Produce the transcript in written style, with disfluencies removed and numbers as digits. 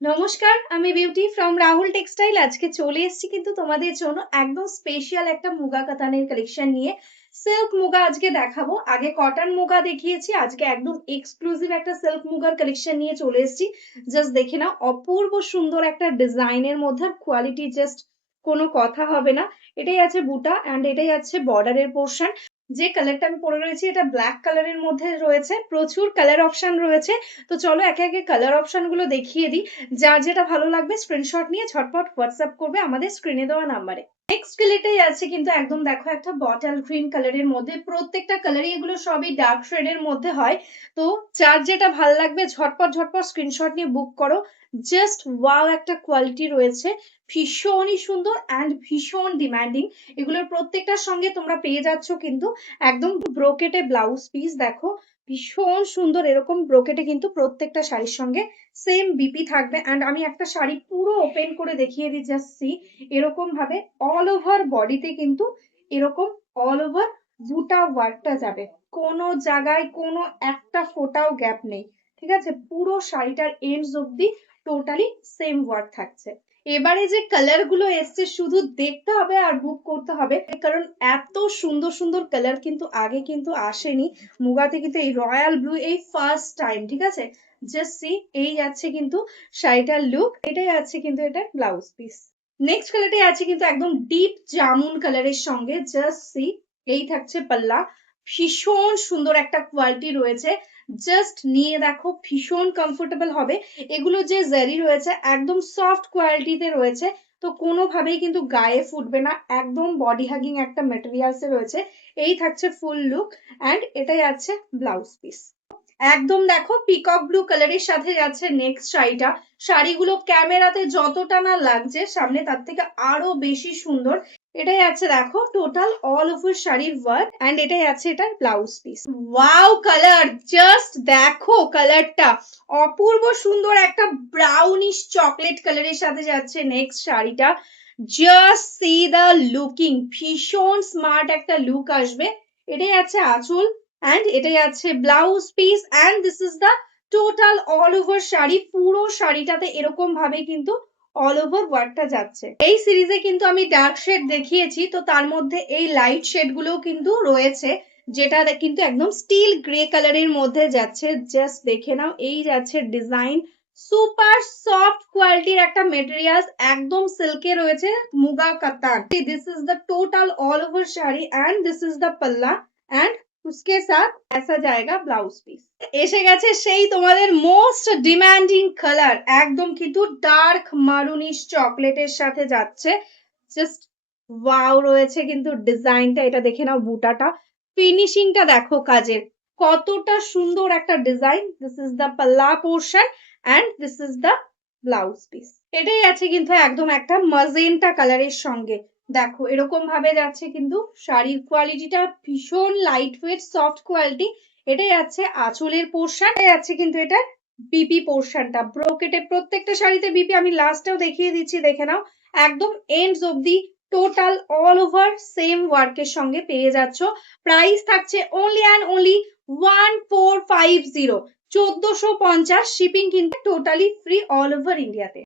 নমস্কার, আমি beauty from Rahul textile. আজকে চলে এসেছি কিন্তু তোমাদের জন্য একদম স্পেশাল একটা মুগা কাতানের কালেকশন নিয়ে। সিল্ক মুগা আজকে দেখাবো। আগে কটন মুগা দেখিয়েছি, আজকে একদম এক্সক্লুসিভ একটা সিল্ক মুগার কালেকশন নিয়ে চলে এসেছি। জাস্ট দেখে নাও, অপূর্ব সুন্দর একটা ডিজাইনের মধ্যে, কোয়ালিটি জাস্ট কোনো কথা হবে না। এটাই আছে বুটা অ্যান্ড এটাই আছে বর্ডারের পোর্শন। যে কালারটা আমি পরে রয়েছি এটা ব্ল্যাক কালারের মধ্যে রয়েছে, প্রচুর কালার অপশন রয়েছে। তো চলো একে একে কালার অপশন গুলো দেখিয়ে দিই। যার যেটা ভালো লাগবে স্ক্রিনশট নিয়ে ঝটপট হোয়াটসঅ্যাপ করবে আমাদের স্ক্রিনে দেওয়া নাম্বারে। নেক্সট কালারটাই আছে কিন্তু একদম দেখো একটা বটল গ্রিন কালারের মধ্যে, প্রত্যেকটা কালারই এগুলো সবই ডার্ক শেডের মধ্যে হয়। তো যার যেটা ভালো লাগবে ঝটপট ঝটপট স্ক্রিনশট নিয়ে বুক করো। জাস্ট ওয়াও একটা কোয়ালিটি রয়েছে, ভীষণই সুন্দর অ্যান্ড ভীষণ ডিমান্ডিং। এগুলোর প্রত্যেকটার সঙ্গে তোমরা পেয়ে যাচ্ছ কিন্তু একদম ব্রোকেটে ব্লাউজ পিস। দেখো ভীষণ সুন্দর, এরকম ব্রোকেটে কিন্তু প্রত্যেকটা শাড়ির সঙ্গে সেম বিপি থাকবে। অ্যান্ড আমি একটা শাড়ি পুরো ওপেন করে দেখিয়ে দিই, জাস্ট সি। এরকম ভাবে অল ওভার বডিতে কিন্তু এরকম অল ওভার বুটা ওয়ার্কটা যাবে, কোনো জায়গায় কোনো একটা ফোঁটাও গ্যাপ নেই। ঠিক আছে, পুরো শাড়িটার এন্ডস অব্দি টোটালি সেম ওয়ার্ক থাকছে। এবারে যে কালার গুলো এসছে শুধু দেখতে হবে আর বুক করতে হবে, কারণ এত সুন্দর সুন্দর কালার কিন্তু আগে কিন্তু আসেনি মুগাতে। কিন্তু এই রয়্যাল ব্লু এই ফার্স্ট টাইম। ঠিক আছে, জাস্ট সি, এই যাচ্ছে কিন্তু শাড়িটার লুক, এটাই আছে কিন্তু এটা ব্লাউজ পিস। নেক্সট কালারটাই আছে কিন্তু একদম ডিপ জামুন কালারের সঙ্গে, জাস্ট সি। এই থাকছে পাল্লা, ভীষণ সুন্দর একটা কোয়ালিটি রয়েছে। জাস্ট নিয়ে দেখো, ভীষণ কমফোর্টেবল হবে। এগুলো যে জারি রয়েছে একদম সফট কোয়ালিটিতে রয়েছে, তো কোনোভাবেই কিন্তু গায়ে ফুটবে না, একদম বডি হাগিং একটা মেটেরিয়ালসে রয়েছে। এই থাকছে ফুল লুক অ্যান্ড এটাই আছে ব্লাউজ পিস। একদম দেখো পিকক ব্লু কালারের সাথে যাচ্ছে নেক্সট শাড়িটা। শাড়িগুলো ক্যামেরাতে যতটা না লাগছে সামনে তার থেকে আরো বেশি সুন্দর। এটাই আছে দেখো টোটাল অল ওভার শাড়ির ওয়ার্ক অ্যান্ড এটাই আছে এটার blouse piece. Wow colour, just দেখো কালারটা অপূর্ব সুন্দর, একটা ব্রাউনিশ চকলেট কালারের সাথে যাচ্ছে নেক্সট শাড়িটা। জাস্ট সি দা লুকিং, ভীষণ স্মার্ট একটা লুক আসবে। এটাই আছে আঁচল অ্যান্ড এটাই আছে blouse piece and this is the total all over sari. পুরো শাড়িটাতে এরকম ভাবে কিন্তু অল ওভার ওয়ার্কটা যাচ্ছে। এই সিরিজে কিন্তু আমি ডার্ক শেড দেখিয়েছি, তো তার মধ্যে এই লাইট শেড গুলোও কিন্তু রয়েছে, যেটা কিন্তু একদম স্টিল গ্রে কালারের মধ্যে যাচ্ছে। জাস্ট দেখে নাও, এই যাচ্ছে ডিজাইন। সুপার সফট কোয়ালিটির একটা মেটেরিয়াল, একদম সিল্কে রয়েছে, মুগা কাতান। This is the total all over sari and this is the পাল্লা অ্যান্ড उसके साथ ऐसा जाएगा ব্লাউজ পিস। এসে গেছে সেই তোমাদের মোস্ট ডিমান্ডিং কালার, একদম কিন্তু ডার্ক মারুনিশ চকলেটের সাথে যাচ্ছে। জাস্ট ওয়াও রয়েছে কিন্তু ডিজাইনটা, এটা দেখে নাও, বুটাটা ফিনিশিংটা দেখো কাজের, কতটা সুন্দর একটা ডিজাইন। দিস ইজ দ্য পাল্লা portion and this is the blouse piece. এটাই আছে কিন্তু একদম একটা মাজেন্টা কালারের সঙ্গে। দেখো এরকম ভাবে যাচ্ছে কিন্তু শাড়ির কোয়ালিটিটা ভীষণ লাইট ওয়েট সফট কোয়ালিটি। এটাই আছে আঁচলের পোর্শন, এটাই আছে কিন্তু এটা বিপি পোর্শনটা। ব্রোকেটে প্রত্যেকটা শাড়িতে বিপি, আমি লাস্টেও দেখিয়ে দিচ্ছি দেখে নাও। একদম এন্ডস অব্দি টোটাল অল ওভার সেম ওয়ার্কের সঙ্গে পেয়ে যাচ্ছ। প্রাইস থাকছে অনলি অ্যান্ড অনলি 1450, 1450। শিপিং কিন্তু টোটালি ফ্রি অল ওভার ইন্ডিয়াতে।